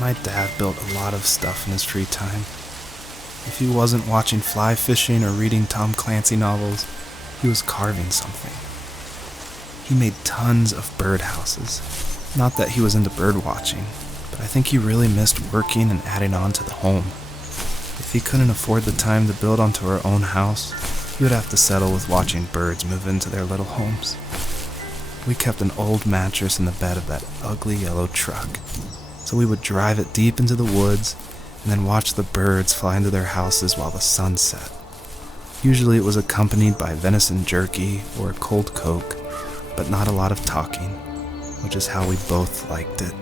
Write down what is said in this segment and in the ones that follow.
My dad built a lot of stuff in his free time. If he wasn't watching fly fishing or reading Tom Clancy novels, he was carving something. He made tons of birdhouses. Not that he was into bird watching, but I think he really missed working and adding on to the home. If he couldn't afford the time to build onto our own house, he would have to settle with watching birds move into their little homes. We kept an old mattress in the bed of that ugly yellow truck, so we would drive it deep into the woods and then watch the birds fly into their houses while the sun set. Usually it was accompanied by venison jerky or a cold Coke, but not a lot of talking, which is how we both liked it.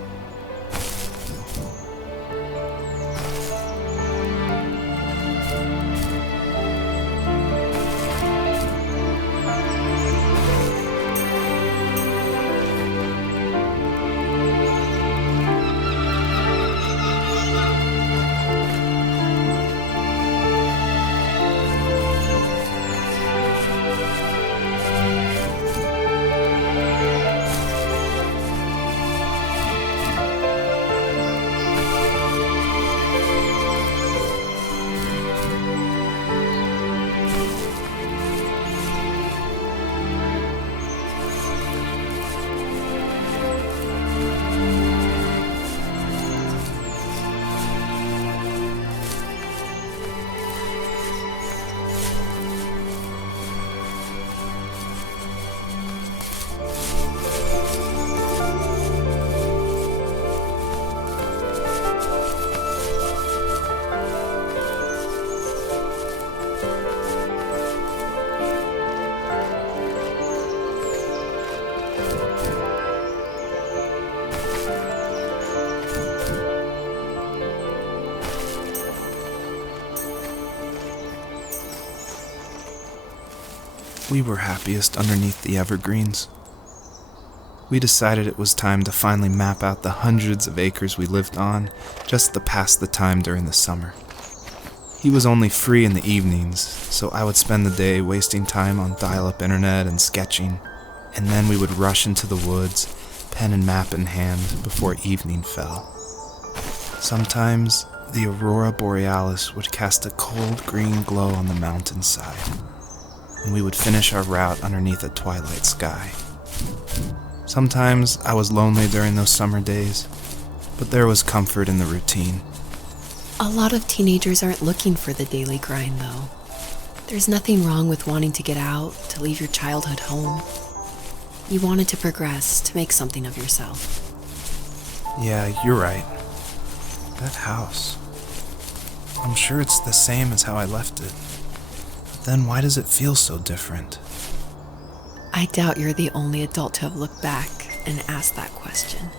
We were happiest underneath the evergreens. We decided it was time to finally map out the hundreds of acres we lived on just to pass the time during the summer. He was only free in the evenings, so I would spend the day wasting time on dial-up internet and sketching, and then we would rush into the woods, pen and map in hand, before evening fell. Sometimes, the aurora borealis would cast a cold green glow on the mountainside, and we would finish our route underneath a twilight sky. Sometimes I was lonely during those summer days, but there was comfort in the routine. A lot of teenagers aren't looking for the daily grind, though. There's nothing wrong with wanting to get out, to leave your childhood home. You wanted to progress, to make something of yourself. Yeah, you're right. That house. I'm sure it's the same as how I left it. Then why does it feel so different? I doubt you're the only adult to have looked back and asked that question.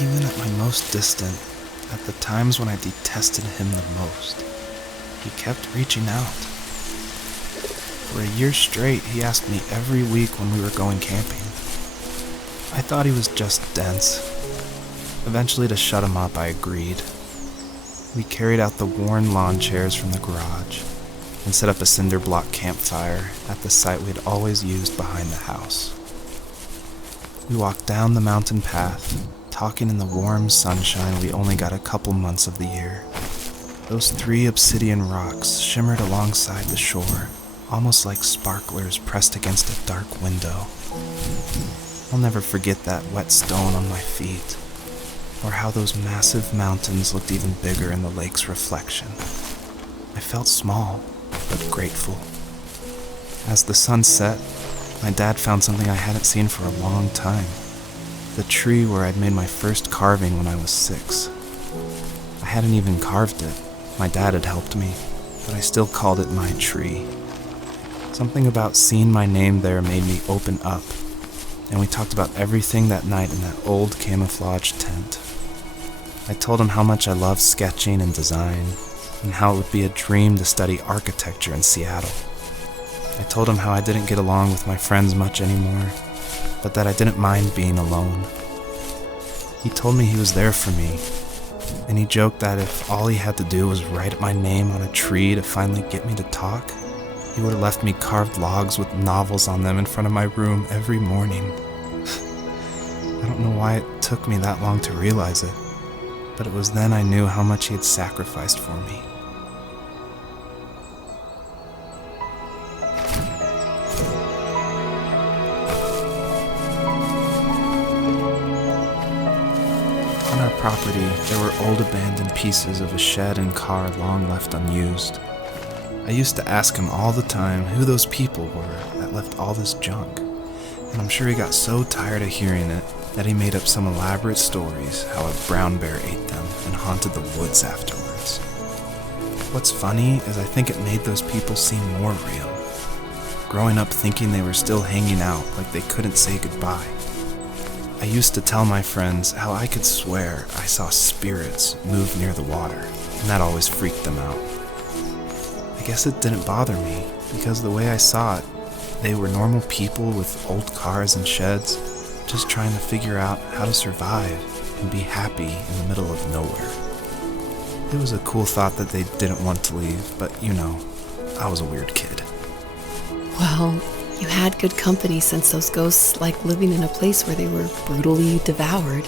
Even at my most distant, at the times when I detested him the most, he kept reaching out. For a year straight, he asked me every week when we were going camping. I thought he was just dense. Eventually, to shut him up, I agreed. We carried out the worn lawn chairs from the garage and set up a cinder block campfire at the site we had always used behind the house. We walked down the mountain path, talking in the warm sunshine we only got a couple months of the year. Those 3 obsidian rocks shimmered alongside the shore, almost like sparklers pressed against a dark window. I'll never forget that wet stone on my feet, or how those massive mountains looked even bigger in the lake's reflection. I felt small, but grateful. As the sun set, my dad found something I hadn't seen for a long time. The tree where I'd made my first carving when I was 6. I hadn't even carved it. My dad had helped me, but I still called it my tree. Something about seeing my name there made me open up, and we talked about everything that night in that old camouflage tent. I told him how much I loved sketching and design, and how it would be a dream to study architecture in Seattle. I told him how I didn't get along with my friends much anymore, but that I didn't mind being alone. He told me he was there for me, and he joked that if all he had to do was write my name on a tree to finally get me to talk, he would have left me carved logs with novels on them in front of my room every morning. I don't know why it took me that long to realize it, but it was then I knew how much he had sacrificed for me. On our property, there were old abandoned pieces of a shed and car long left unused. I used to ask him all the time who those people were that left all this junk, and I'm sure he got so tired of hearing it that he made up some elaborate stories how a brown bear ate them and haunted the woods afterwards. What's funny is I think it made those people seem more real, growing up thinking they were still hanging out like they couldn't say goodbye. I used to tell my friends how I could swear I saw spirits move near the water, and that always freaked them out. I guess it didn't bother me, because the way I saw it, they were normal people with old cars and sheds, just trying to figure out how to survive and be happy in the middle of nowhere. It was a cool thought that they didn't want to leave, but I was a weird kid. Well, you had good company since those ghosts like living in a place where they were brutally devoured.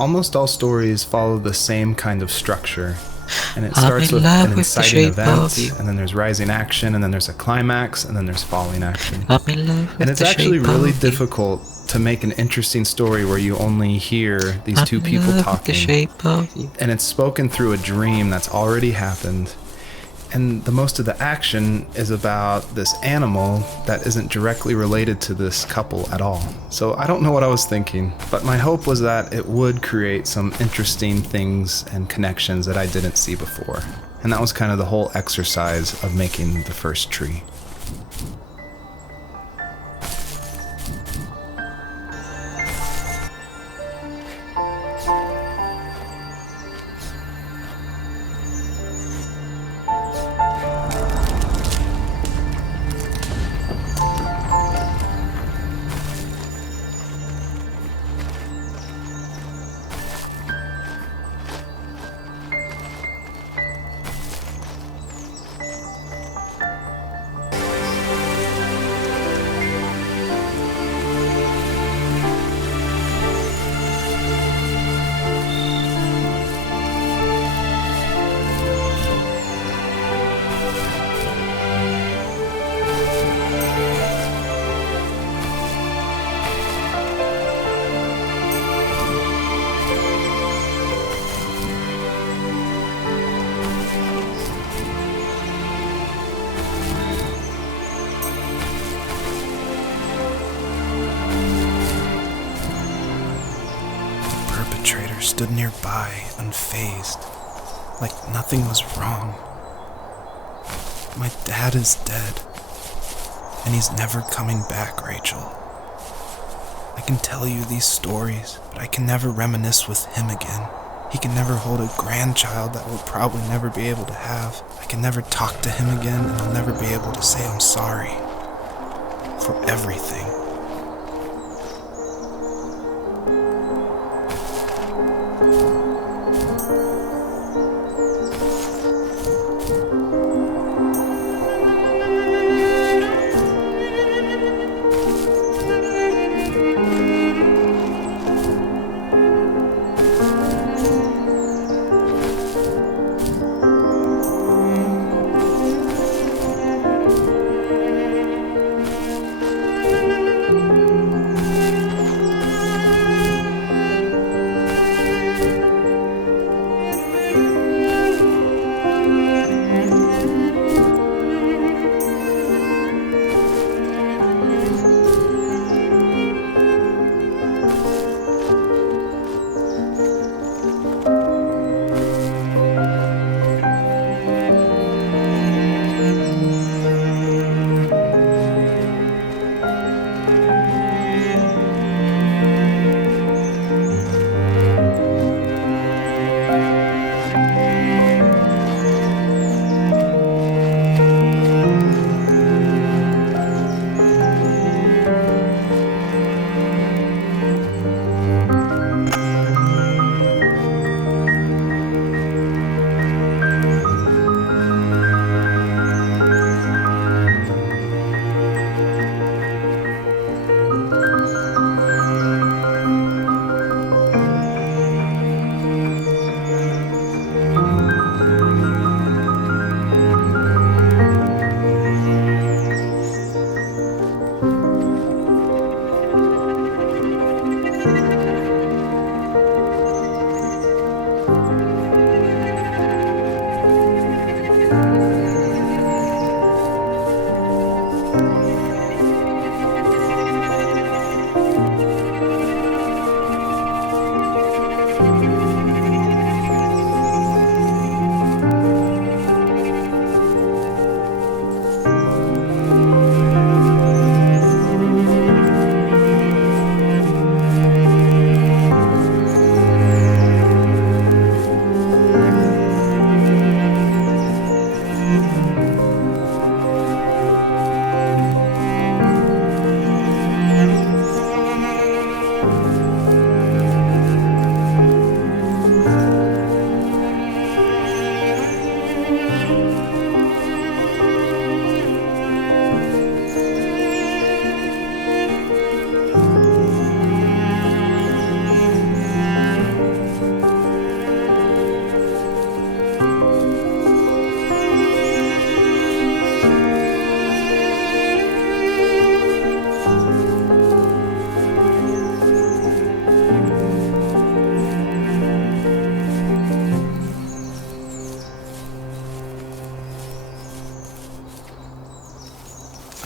almost all stories follow the same kind of structure. And it I'm starts in with love an with the inciting shape event, of you. and then there's rising action, and then there's a climax, and then there's falling action. I'm in love with And it's the actually shape really of you. difficult to make an interesting story where you only hear these two people I'm in love with the talking, shape of you. and it's spoken through a dream that's already happened. And the most of the action is about this animal that isn't directly related to this couple at all. So I don't know what I was thinking, but my hope was that it would create some interesting things and connections that I didn't see before. And that was kind of the whole exercise of making the first tree. Perpetrator stood nearby, unfazed, like nothing was wrong. My dad is dead, and he's never coming back, Rachel. I can tell you these stories, but I can never reminisce with him again. He can never hold a grandchild that we'll probably never be able to have. I can never talk to him again, and I'll never be able to say I'm sorry for everything.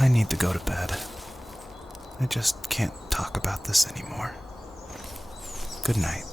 I need to go to bed. I just can't talk about this anymore. Good night.